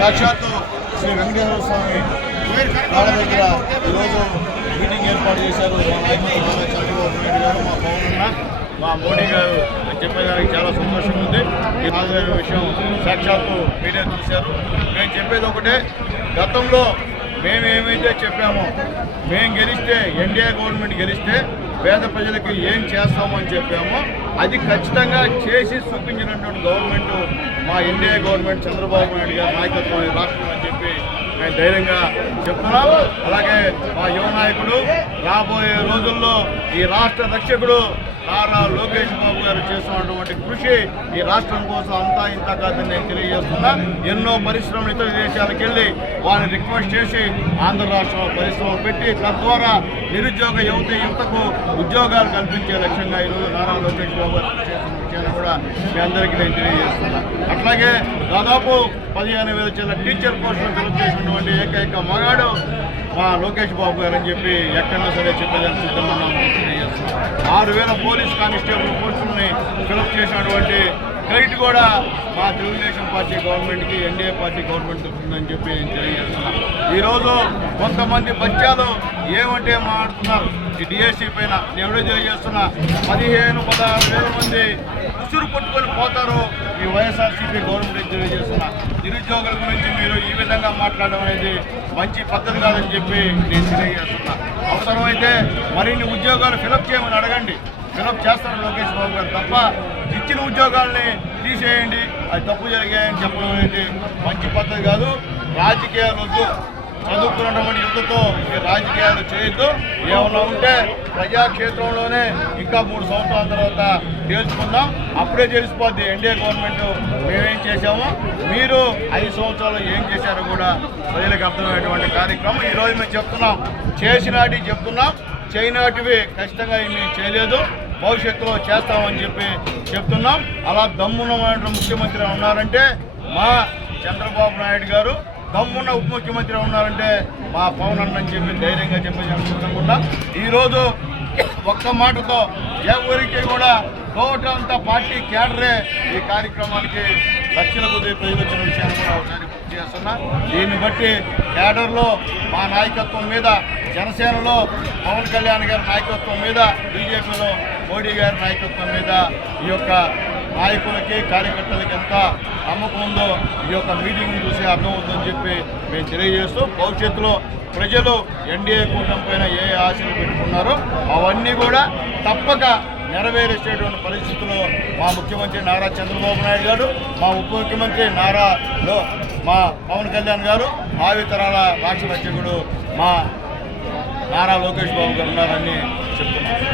సాక్షాత్తు శ్రీ వెంకటేశ్వర స్వామి వాళ్ళ దగ్గర ఈరోజు మీటింగ్ ఏర్పాటు చేశారు. మా నాయకులు చంద్రబాబు నాయుడు గారు, మా పవన్ అన్న, మా మోడీ గారు చెప్పేదానికి చాలా సంతోషంగా ఉంది. ఈ నాలుగైదు విషయం సాక్షాత్తు మీడియా చూశారు. మేము చెప్పేది ఒకటే, గతంలో మేము ఏమైతే చెప్పామో, మేము గెలిస్తే, ఎన్డీఏ గవర్నమెంట్ గెలిస్తే పేద ప్రజలకి ఏం చేస్తామని చెప్పామో అది ఖచ్చితంగా చేసి చూపించినటువంటి గవర్నమెంట్ మా ఎన్డీఏ గవర్నమెంట్, చంద్రబాబు నాయుడు గారి నాయకత్వం ఈ రాష్ట్రం అని చెప్పి మేము ధైర్యంగా చెప్తున్నాం. అలాగే మా యువ నాయకుడు రాబోయే రోజుల్లో ఈ రాష్ట్ర రక్షకుడు నారా లోకేష్ బాబు గారు చేస్తున్నటువంటి కృషి ఈ రాష్ట్రం కోసం అంతా ఇంత కాదని నేను తెలియజేస్తున్నా. ఎన్నో పరిశ్రమలు ఇతర దేశాలకు వెళ్ళి వాళ్ళని రిక్వెస్ట్ చేసి ఆంధ్ర రాష్ట్రంలో పరిశ్రమలు పెట్టి తద్వారా నిరుద్యోగ యువతకు ఉద్యోగాలు కల్పించే లక్ష్యంగా ఈరోజు నారా లోకేష్ బాబు గారు చేస్తున్న విషయాన్ని కూడా మీ అందరికీ నేను తెలియజేస్తున్నా. అట్లాగే దాదాపు 15,000 చిన్న టీచర్ పోస్టులు ఫిలప్ చేసినటువంటి ఏకైక మగాడు మా లోకేష్ బాబు గారు అని చెప్పి ఎక్కడైనా సరే చెప్పేదానికి సిద్ధంగా తెలియజేస్తున్నాం. 6,000 పోలీస్ కానిస్టేబుల్ పోస్టులని ఫిలప్ చేసినటువంటి క్రెడిట్ కూడా మా తెలుగుదేశం పార్టీ గవర్నమెంట్కి, ఎన్డీఏ పార్టీ గవర్నమెంట్ ఉందని చెప్పి నేను తెలియజేస్తున్నాను. ఈరోజు కొంతమంది బచ్చాలు ఏమంటే మాట్లాడుతున్నారు ఈ డిఎస్సీ పైన. నేను ఎవరో తెలియజేస్తున్నా, 15,000-16,000 మంది ఉసురు కొట్టుకొని పోతారు ఈ వైఎస్ఆర్సీపీ గవర్నమెంట్ తెలియజేస్తున్నా. నిరుద్యోగుల గురించి మీరు ఈ విధంగా మాట్లాడడం అనేది మంచి పద్ధతి కాదని చెప్పి నేను తెలియజేస్తున్నా. అవసరమైతే మరిన్ని ఉద్యోగాలు ఫిలప్ చేయమని అడగండి, ఫిలప్ చేస్తారు లోకేష్ బాబు గారు. తప్ప ఇచ్చిన ఉద్యోగాల్ని తీసేయండి, అది తప్పు జరిగాయని చెప్పడం అనేది మంచి పద్ధతి కాదు. రాజకీయాలు వద్దు, చదువుకున్నటువంటి యువతతో ఈ రాజకీయాలు చేయొద్దు. ఏమన్నా ఉంటే ప్రజాక్షేత్రంలోనే ఇంకా 3 సంవత్సరాల తర్వాత తేల్చుకుందాం. అప్పుడే తెలిసిపోద్ది ఎన్డీఏ గవర్నమెంట్ మేమేం చేశామో, మీరు 5 సంవత్సరాలు ఏం చేశారో కూడా ప్రజలకు అర్థమయ్యేటువంటి కార్యక్రమం ఈరోజు మేము చెప్తున్నాం. చేసినాటివి చెప్తున్నాం, చేయనాటివి ఖచ్చితంగా మేము చేయలేదు, భవిష్యత్తులో చేస్తామని చెప్పి చెప్తున్నాం. అలా దమ్మున్నటువంటి ముఖ్యమంత్రి ఉన్నారంటే మా చంద్రబాబు నాయుడు గారు, దమ్మున్న ఉప ముఖ్యమంత్రి ఉన్నారంటే మా పవన్ అన్న అని చెప్పి ధైర్యంగా చెప్పేసుకుంటా. ఈరోజు ఒక్క మాటతో ఎవరికి కూడా టోటల్ పార్టీ క్యాడరే ఈ కార్యక్రమానికి లక్షల కొద్ది ప్రజలు వచ్చిన విషయాన్ని కూడా ఒకసారి గుర్తు చేస్తున్నా. దీన్ని బట్టి క్యాడర్లో మా నాయకత్వం మీద, జనసేనలో పవన్ కళ్యాణ్ గారి నాయకత్వం మీద, బీజేపీలో మోడీ గారి నాయకత్వం మీద ఈ యొక్క నాయకులకి, కార్యకర్తలకి ఎంత నమ్మకం ఉందో ఈ యొక్క మీటింగ్ చూసి అర్థమవుతుందని చెప్పి మేము తెలియజేస్తూ, భవిష్యత్తులో ప్రజలు ఎన్డీఏ కూటమి పైన ఏ ఆశలు పెట్టుకున్నారో అవన్నీ కూడా తప్పక నెరవేర్చేటువంటి పరిస్థితుల్లో మా ముఖ్యమంత్రి నారా చంద్రబాబు నాయుడు గారు, మా ఉప ముఖ్యమంత్రి మా పవన్ కళ్యాణ్ గారు, భావితరాల రాష్ట్ర అధ్యక్షుడు మా నారా లోకేష్ బాబు గారు ఉన్నారని చెప్తున్నారు.